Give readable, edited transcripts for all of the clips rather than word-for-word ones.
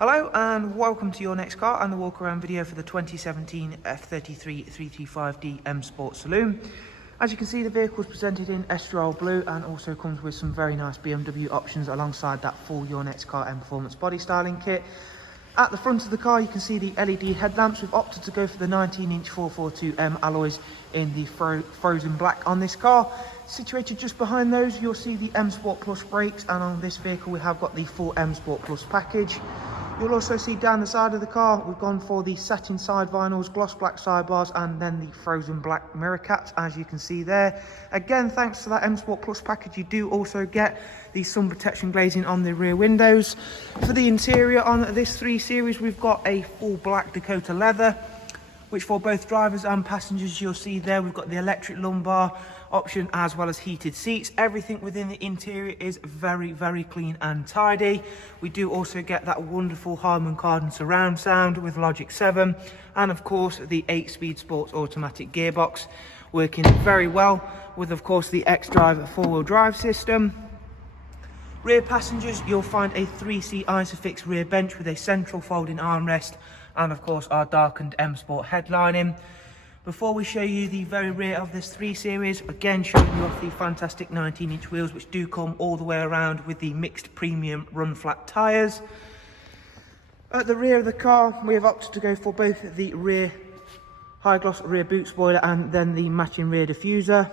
Hello and welcome to your next car and the walk around video for the 2017 F33 335D M Sport Saloon. As you can see, the vehicle is presented in estrel blue and also comes with some very nice BMW options alongside that full Your Next Car M Performance body styling kit. At the front of the car you can see the LED headlamps. We've opted to go for the 19-inch 442M alloys in the frozen black on this car. Situated just behind those you'll see the M Sport Plus brakes, and on this vehicle we have got the full M Sport Plus package. You'll also see down the side of the car we've gone for the satin side vinyls, gloss black sidebars and then the frozen black mirror caps, as you can see there. Again, thanks to that M Sport Plus package you do also get the sun protection glazing on the rear windows. For the interior on this 3 Series we've got a full black Dakota leather, which for both drivers and passengers you'll see there we've got the electric lumbar option as well as heated seats. Everything within the interior is very clean and tidy. We do also get that wonderful Harman Kardon surround sound with Logic 7 and of course the 8-speed sports automatic gearbox working very well with of course the X-Drive 4-wheel drive system. Rear passengers, you'll find a 3-seat Isofix rear bench with a central folding armrest and of course our darkened M Sport headlining. Before we show you the very rear of this 3 Series, again showing you off the fantastic 19-inch wheels which do come all the way around with the mixed premium run flat tyres. At the rear of the car we have opted to go for both the rear high gloss rear boot spoiler and then the matching rear diffuser.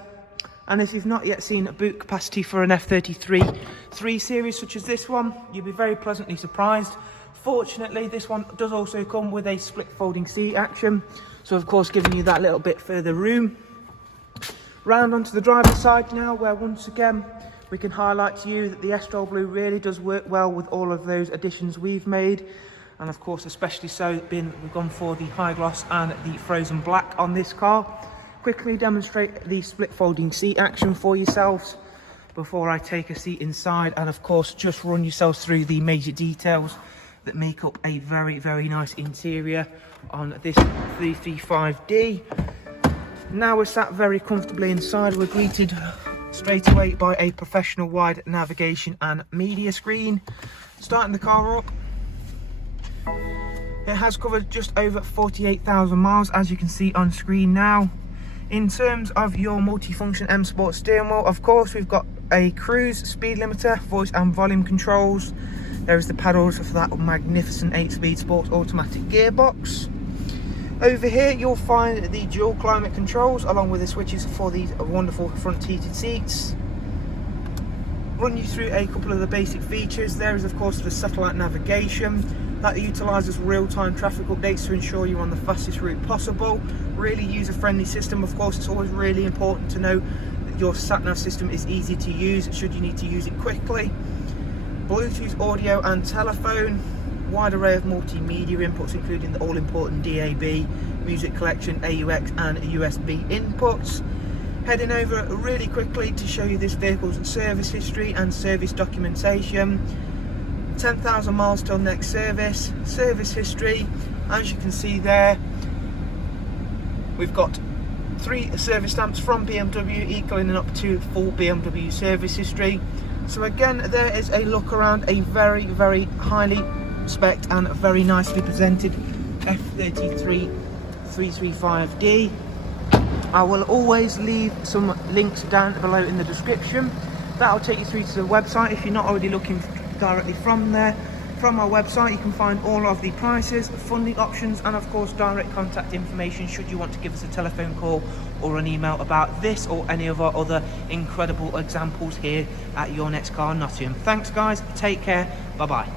And if you've not yet seen boot capacity for an F33 3 Series such as this one, you'll be very pleasantly surprised. Fortunately, this one does also come with a split folding seat action, so of course giving you that little bit further room. Round onto the driver's side now, where once again we can highlight to you that the estrel blue really does work well with all of those additions we've made, and of course especially so being we've gone for the high gloss and the frozen black on this car. Quickly demonstrate the split folding seat action for yourselves before I take a seat inside, and of course just run yourselves through the major details that make up a very nice interior on this 335D. Now we're sat very comfortably inside, we're greeted straight away by a professional wide navigation and media screen. Starting the car up, it has covered just over 48,000 miles as you can see on screen now. In terms of your multifunction M Sport steering wheel, of course we've got a cruise, speed limiter, voice and volume controls. There is the paddles for that magnificent 8-speed sports automatic gearbox. Over here you'll find the dual climate controls along with the switches for these wonderful front heated seats. Run you through a couple of the basic features. There is of course the satellite navigation that utilises real-time traffic updates to ensure you're on the fastest route possible. Really user-friendly system. Of course it's always really important to know that your sat-nav system is easy to use should you need to use it quickly. Bluetooth audio and telephone, wide array of multimedia inputs including the all-important DAB, music collection, AUX and USB inputs. Heading over really quickly to show you this vehicle's service history and service documentation. 10,000 miles till next service. Service history, as you can see there, we've got 3 service stamps from BMW equaling up to full BMW service history. So again, there is a look around a very highly spec'd and very nicely presented F33 335D. I will always leave some links down below in the description. That'll take you through to the website if you're not already looking directly from there. From our website you can find all of the prices, funding options and of course direct contact information should you want to give us a telephone call or an email about this or any of our other incredible examples here at Your Next Car Nottingham. Thanks guys, take care, bye bye.